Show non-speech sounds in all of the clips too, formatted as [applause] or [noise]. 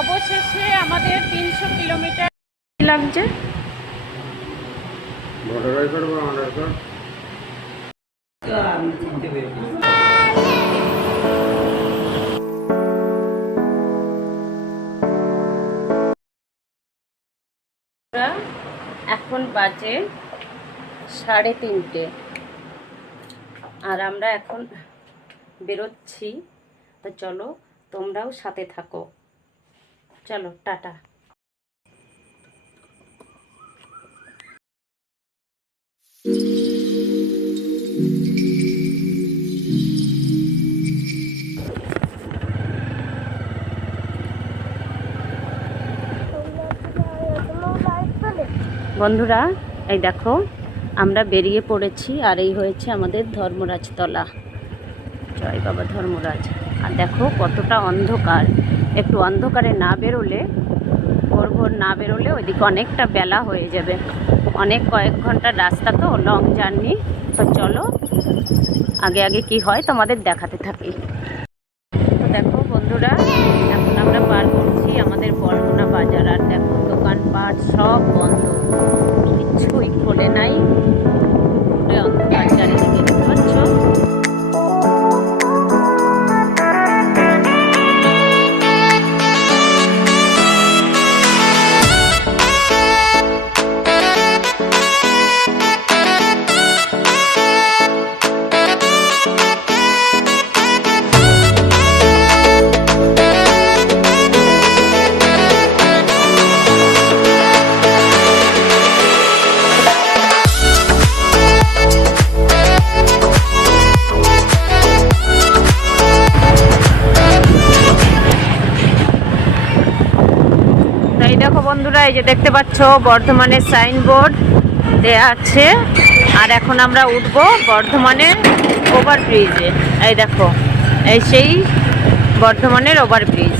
অবশেষে আমাদের তিনশো কিলোমিটার লাগছে। এখন বাজে সাড়ে তিনটে আর আমরা এখন বেরোচ্ছি। তো চলো তোমরাও সাথে থাকো। চলো, টাটা। বন্ধুরা, এই দেখো, আমরা বেরিয়ে পড়েছি আর এই হয়েছে আমাদের ধর্মরাজতলা। জয় বাবা ধর্মরাজ। আর দেখো কতটা অন্ধকার। একটু অন্ধকারে না বেরোলে, ভোর ভোর না বেরোলে ওইদিকে অনেকটা বেলা হয়ে যাবে। অনেক কয়েক ঘণ্টার রাস্তা তো লং জার্নি তো চলো, আগে আগে কি হয় তোমাদের দেখাতে থাকি। দেখতে পাচ্ছ বর্ধমানের সাইনবোর্ড দেয়া আছে। আর এখন আমরা উঠব বর্ধমানের ওভারব্রিজে এই দেখো, এই সেই বর্ধমানের ওভারব্রিজ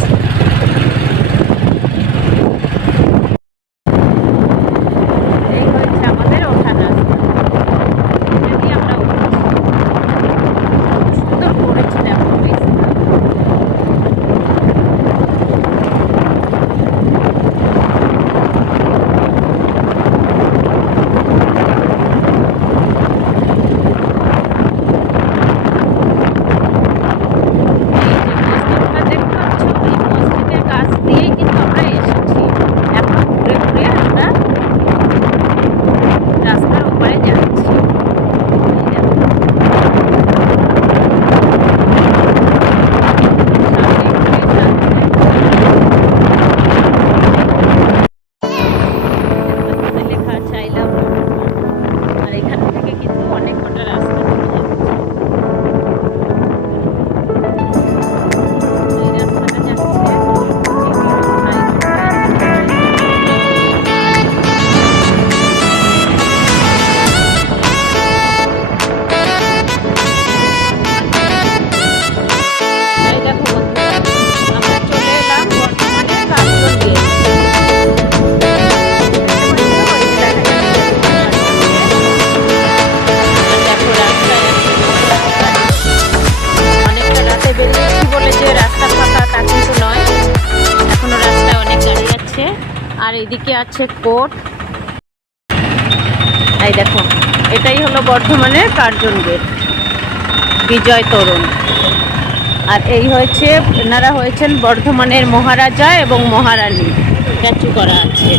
এদিকে আছে কোর্ট এই দেখো, এটাই হলো বর্ধমানের কার্জন গেট। বিজয় তরুণ। আর এই হয়েছে, এনারা হয়েছেন বর্ধমানের মহারাজা এবং মহারানী। স্ট্যাচু করা আছে।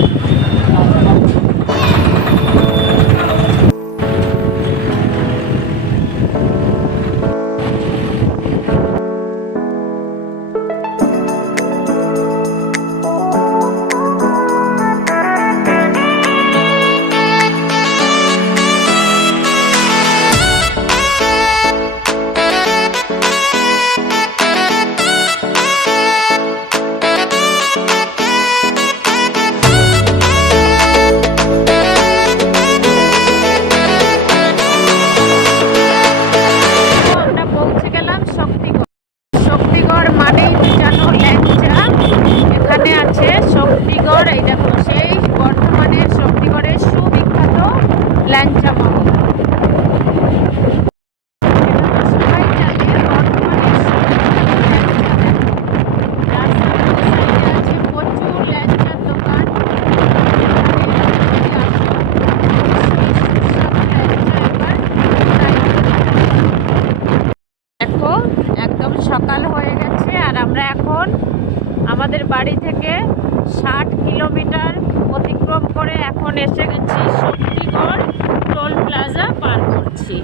আমাদের বাড়ি থেকে ষাট কিলোমিটার অতিক্রম করে এখন এসে গেছি শক্তিগড় টোল প্লাজা পার করছি।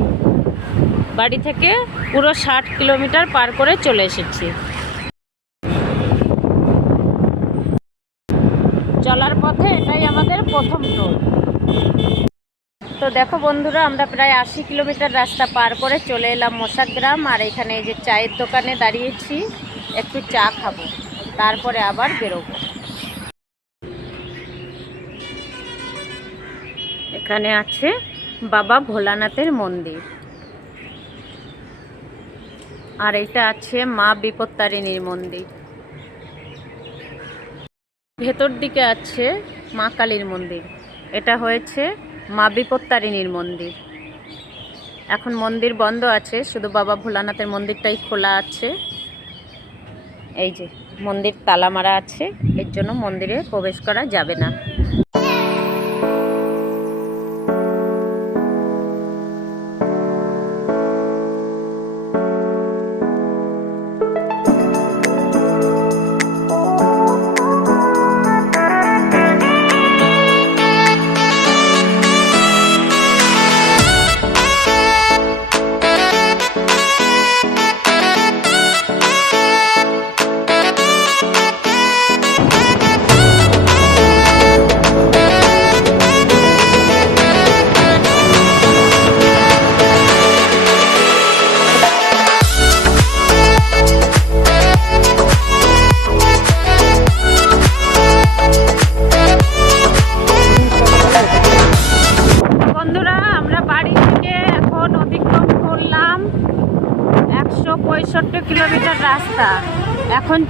বাড়ি থেকে পুরো ষাট কিলোমিটার পার করে চলে এসেছি। চলার পথে এটাই আমাদের প্রথম টোল। তো দেখো বন্ধুরা, আমরা প্রায় আশি কিলোমিটার রাস্তা পার করে চলে এলাম মশাগ্রাম। আর এখানে এই যে চায়ের দোকানে দাঁড়িয়েছি, একটু চা খাব। তারপরে আবার বেরোবো। এখানে আছে বাবা ভোলানাথের মন্দির। আর এটা আছে মা বিপত্তারিণীর মন্দির। ভেতর দিকে আছে মা কালীর মন্দির। এটা হয়েছে মা বিপত্তারিণীর মন্দির। এখন মন্দির বন্ধ আছে, শুধু বাবা ভোলানাথের মন্দিরটাই খোলা আছে। এই যে। মন্দির তালা মারা আছে এর জন্য মন্দিরে প্রবেশ করা যাবে না।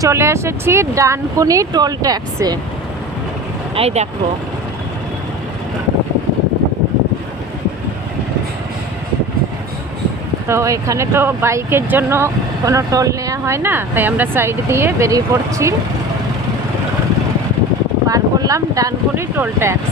চলে এসেছি ডানকুনি টোল ট্যাক্সে। এই দেখো। তো এখানে তো বাইকের জন্য কোনো টোল নেওয়া হয় না, তাই আমরা সাইড দিয়ে বেরিয়ে পড়ছি। পার করলাম ডানকুনি টোল ট্যাক্স।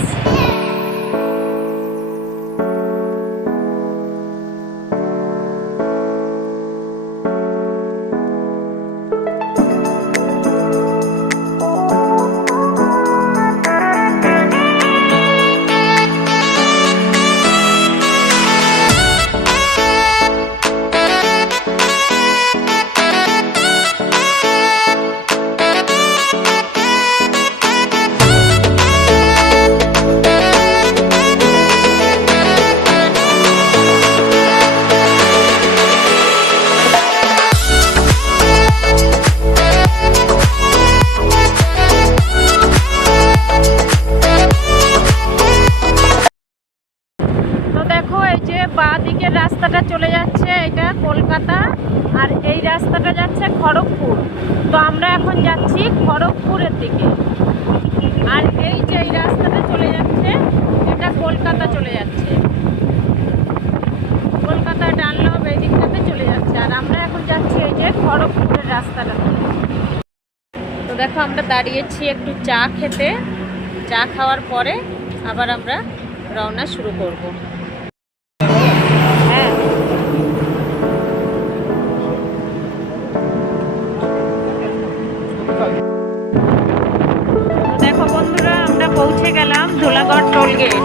দাঁড়িয়েছি একটু চা খেতে। চা খাওয়ার পরে আবার আমরা রওনা শুরু করব। হ্যাঁ। দেখো বন্ধুরা, আমরা পৌঁছে গেলাম ধুলাগড় টোল গেট।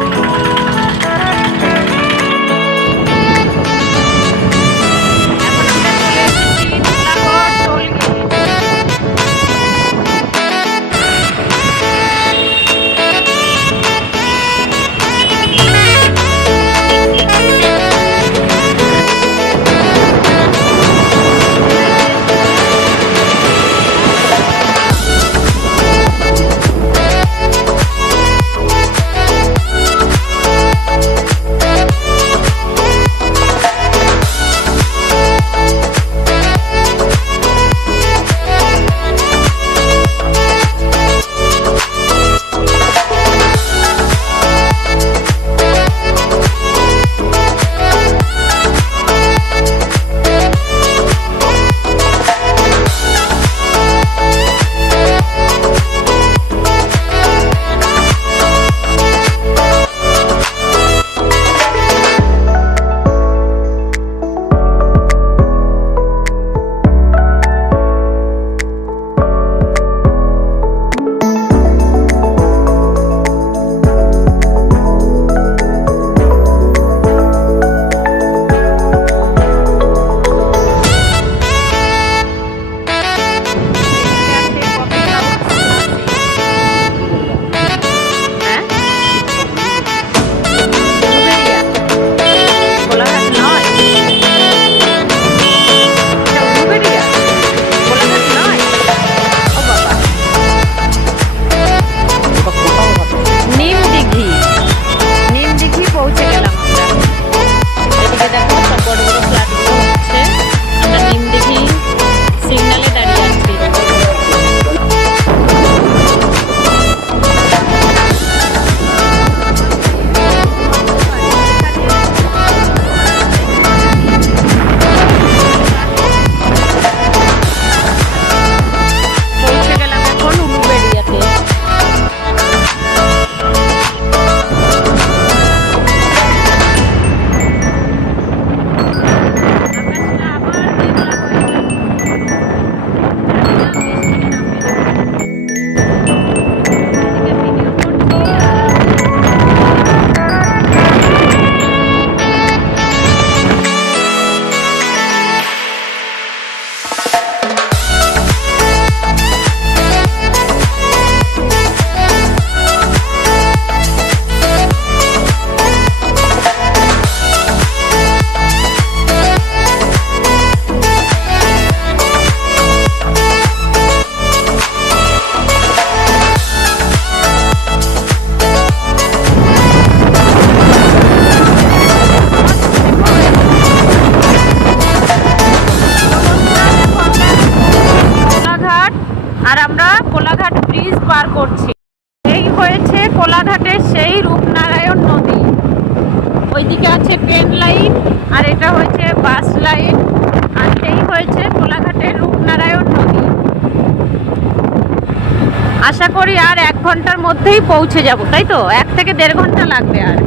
আশা করি আর এক ঘণ্টার মধ্যেই পৌঁছে যাব, তাই তো? এক থেকে দেড় ঘণ্টা লাগবে আর।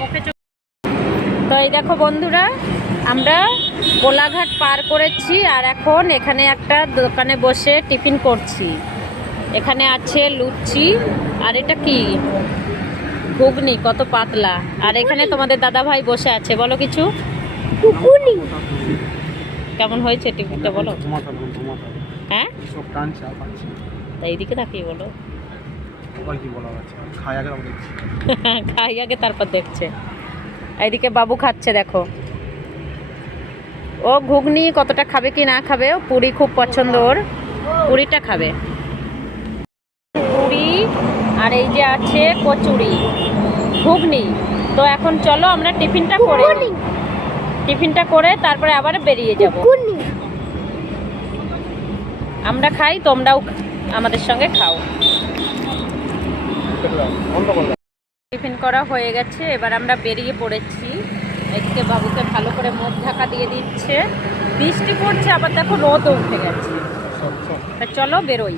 মুখে চোখ তো এই দেখো বন্ধুরা, আমরা কোলাঘাট পার করেছি আর এখন এখানে একটা দোকানে বসে টিফিন করছি। এখানে আছে লুচি, আর এটা কি? ঘুগনি কত পাতলা। আর এখানে তোমাদের দাদা ভাই বসে আছে বলো কিছু। কেমন হয়েছে টিফিনটা বলো। হ্যাঁ? সব টানছে পাচ্ছি তা এইদিকে তাকিয়ে বলো। আবার কি বলা আছে? খাই আগে আমরা দেখছি। [laughs] খাই আগে তারপর দেখছে। এইদিকে বাবু খাচ্ছে দেখো। ও ঘুগনি কতটা খাবে কি না খাবে ও পুরি খুব পছন্দ ওর। পুরিটা খাবে। পুরি আর এই যে আছে কচুরি। ঘুগনি তো এখন চলো আমরা টিফিনটা করে নিই। টিফিনটা করে তারপরে আবার বেরিয়ে যাব। আমরা খাই তোমরাও আমাদের সঙ্গে খাও। টিফিন করা হয়ে গেছে এবার আমরা বেরিয়ে পড়েছি। এদিকে বাবুকে ভালো করে মুখ ঢাকা দিয়ে দিচ্ছে। বৃষ্টি পড়ছে আবার দেখো রোদ উঠে গেছে। সব তা চলো বেরোই।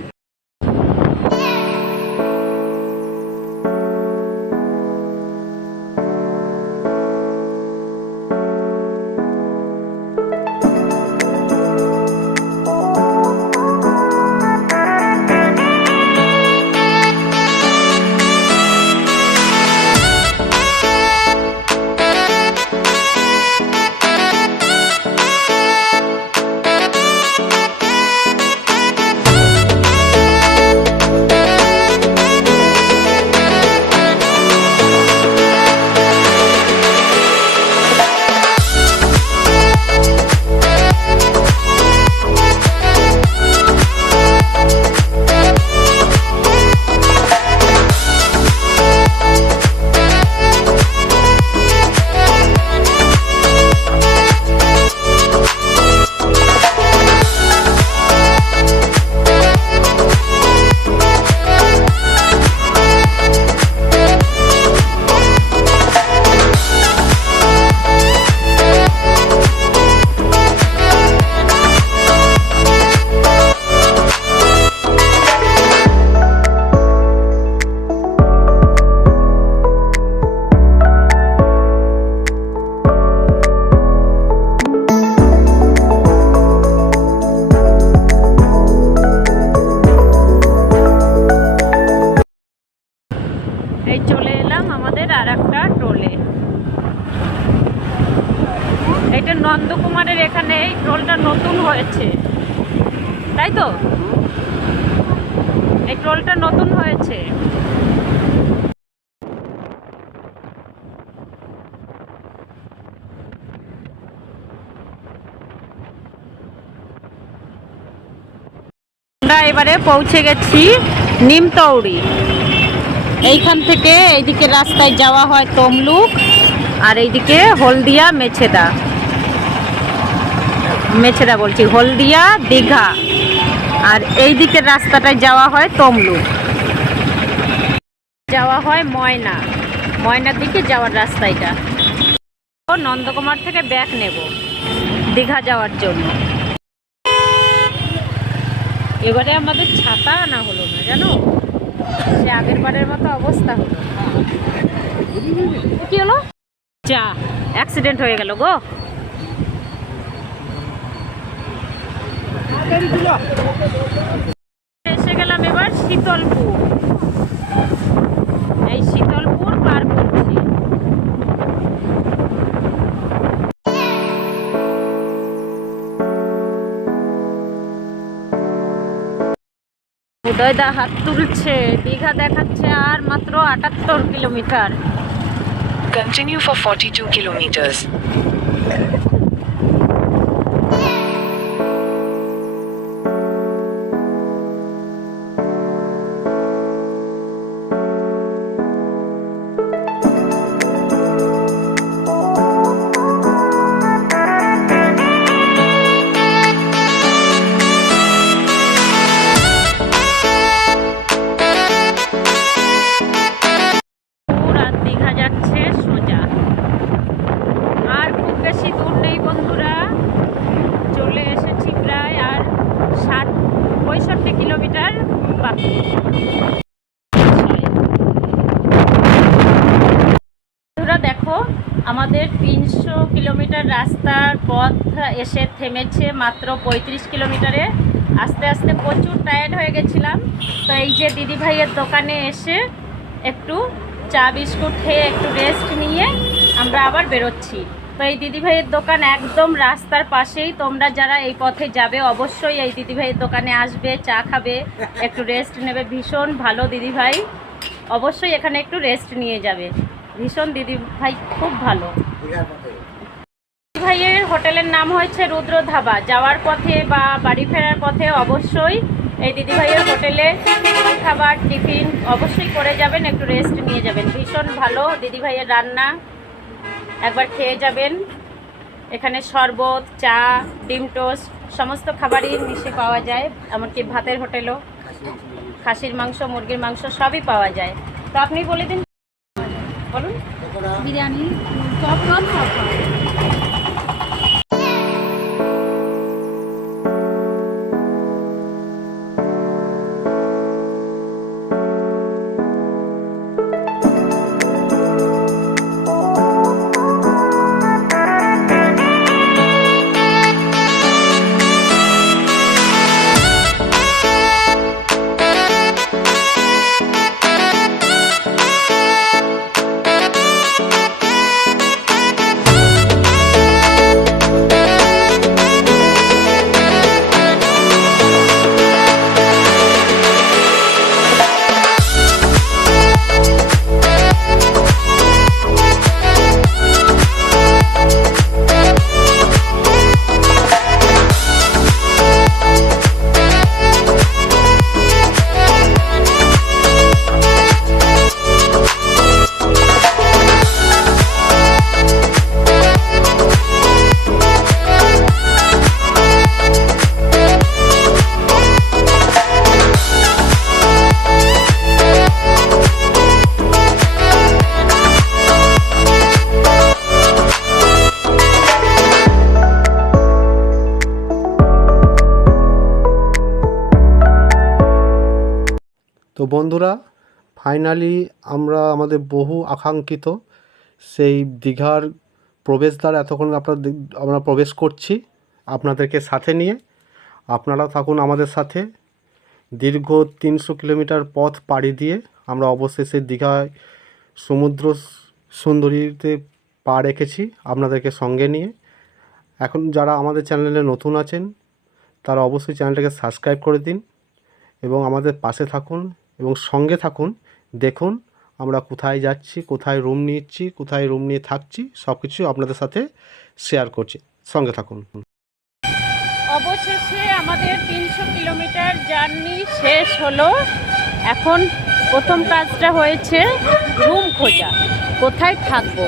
এবারে পৌঁছে গেছি নিমতৌড়ি। এইখান থেকে এইদিকে রাস্তায় যাওয়া হয় তমলুক আর এইদিকে হলদিয়া মেছেদা। মেছেদা বলছি, হলদিয়া, দীঘা। আর এই দিকের রাস্তাটায় যাওয়া হয় তমলুক। যাওয়া হয় ময়না। ময়নার দিকে যাওয়ার রাস্তা এটা নন্দকুমার থেকে ব্যাগ নেব দীঘা যাওয়ার জন্য। এবারে আমাদের ছাতা আনা হলো না, জানো? সে আগের বারের মতো অবস্থা হলো কি হলো? যা অ্যাক্সিডেন্ট হয়ে গেল গো। এসে গেলাম এবার শীতলপুর। এই শীতলপুর পার করছি। উদয়দা হাত তুলছে দীঘা দেখাচ্ছে আর মাত্র আটাত্তর কিলোমিটার Continue for 42 kilometers. পুর মাত্র পঁয়ত্রিশ কিলোমিটারে। আস্তে আস্তে প্রচুর টায়ার্ড হয়ে গেছিলাম। তো এই যে দিদি ভাইয়ের দোকানে এসে একটু চা বিস্কুট খেয়ে একটু রেস্ট নিয়ে আমরা আবার বেরোচ্ছি। তো এই দিদি ভাইয়ের দোকান একদম রাস্তার পাশেই। তোমরা যারা এই পথে যাবে অবশ্যই এই দিদি ভাইয়ের দোকানে আসবে, চা খাবে, একটু রেস্ট নেবে। ভীষণ ভালো দিদি ভাই অবশ্যই এখানে একটু রেস্ট নিয়ে যাবে। ভীষণ দিদি ভাই খুব ভালো। ভাইয়ের হোটেলের নাম হয়েছে রুদ্র ধাবা যাওয়ার পথে বা বাড়ি ফেরার পথে অবশ্যই এই দিদি ভাইয়ের হোটেলে খাবার, টিফিন অবশ্যই করে যাবেন, একটু রেস্ট নিয়ে যাবেন। ভীষণ ভালো দিদি ভাইয়ের রান্না। একবার খেয়ে যাবেন। এখানে শরবত, চা, ডিম টোস্ট, সমস্ত খাবারই মিশে পাওয়া যায়, এমনকি ভাতের হোটেলও। খাসির মাংস, মুরগির মাংস সবই পাওয়া যায়। তো আপনি বলে দিন। বলুন। বিরিয়ানি সব সব ফাইনালি আমরা আমাদের বহু আকাঙ্ক্ষিত সেই দীঘার প্রবেশদ্বার এতক্ষণ আপনার আমরা প্রবেশ করছি আপনাদেরকে সাথে নিয়ে। আপনারা থাকুন আমাদের সাথে। দীর্ঘ তিনশো কিলোমিটার পথ পাড়ি দিয়ে আমরা অবশেষে দীঘায় সমুদ্র সুন্দরীতে পা রেখেছি আপনাদেরকে সঙ্গে নিয়ে। এখন যারা আমাদের চ্যানেলে নতুন আছেন, তারা অবশ্যই চ্যানেলটাকে সাবস্ক্রাইব করে দিন এবং আমাদের পাশে থাকুন এবং সঙ্গে থাকুন। দেখুন, আমরা কোথায় যাচ্ছি, কোথায় রুম নিচ্ছি, কোথায় রুম নিয়ে থাকছি সব কিছু আপনাদের সাথে শেয়ার করছি। সঙ্গে থাকুন। অবশেষে আমাদের তিনশো কিলোমিটার জার্নি শেষ হলো। এখন প্রথম কাজটা হয়েছে রুম খোঁজা। কোথায় থাকব?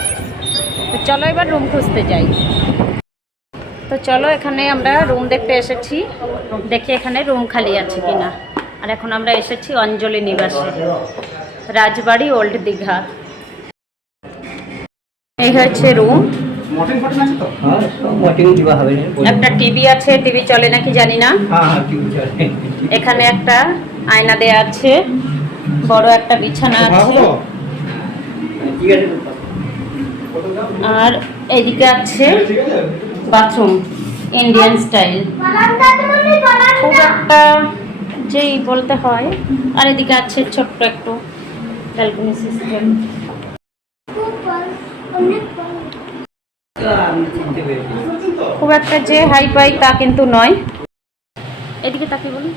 তো চলো এবার রুম খুঁজতে যাই। তো চলো এখানে আমরা রুম দেখতে এসেছি। দেখি এখানে রুম খালি আছে কিনা। আর এখন আমরা এসেছি অঞ্জলি নিবাসে। রাজবাড়ি ওল্ড দীঘা। এই হচ্ছে রুম হ্যাঁ সব মোটিং দিবা হবে। না একটা টিভি আছে টিভি চলে নাকি জানি না? হ্যাঁ হ্যাঁ এখানে একটা আয়না দেয়া আছে। বড় একটা বিছানা আছে। আছে আর এইদিকে আছে বাথরুম ইন্ডিয়ান স্টাইল খুব একটা যেই বলতে হয়। আর এদিকে আছে ছোট্ট একটু ব্যালকনি সিস্টেম আমি চিনতে পেরেছি খুব একটা যে হাই ফাই তা কিন্তু নয়। এদিকে তাকে বলুন।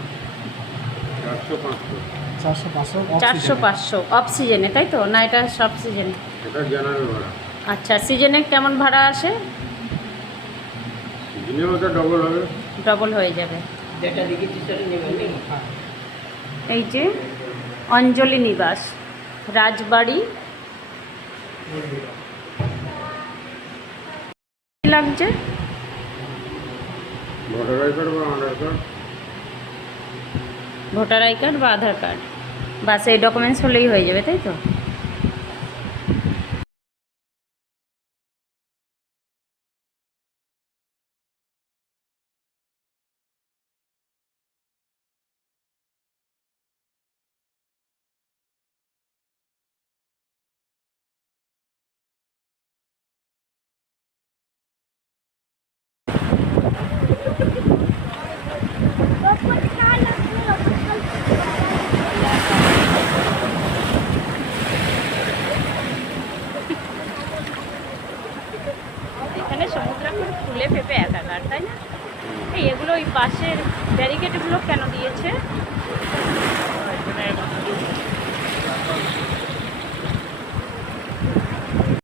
চারশো পাঁচশো অফ সিজনে তাই তো? না এটা সব সিজনে। এটা জেনারেল ভাড়া। আচ্ছা সিজনে কেমন ভাড়া আসে? ডবল হয়ে যাবে? এই যে অঞ্জলি নিবাস। রাজবাড়ি। লাগছে? ভোটার আই কার্ড বা আধার কার্ড? বাস এই ডকুমেন্টস হলেই হয়ে যাবে তাই তো?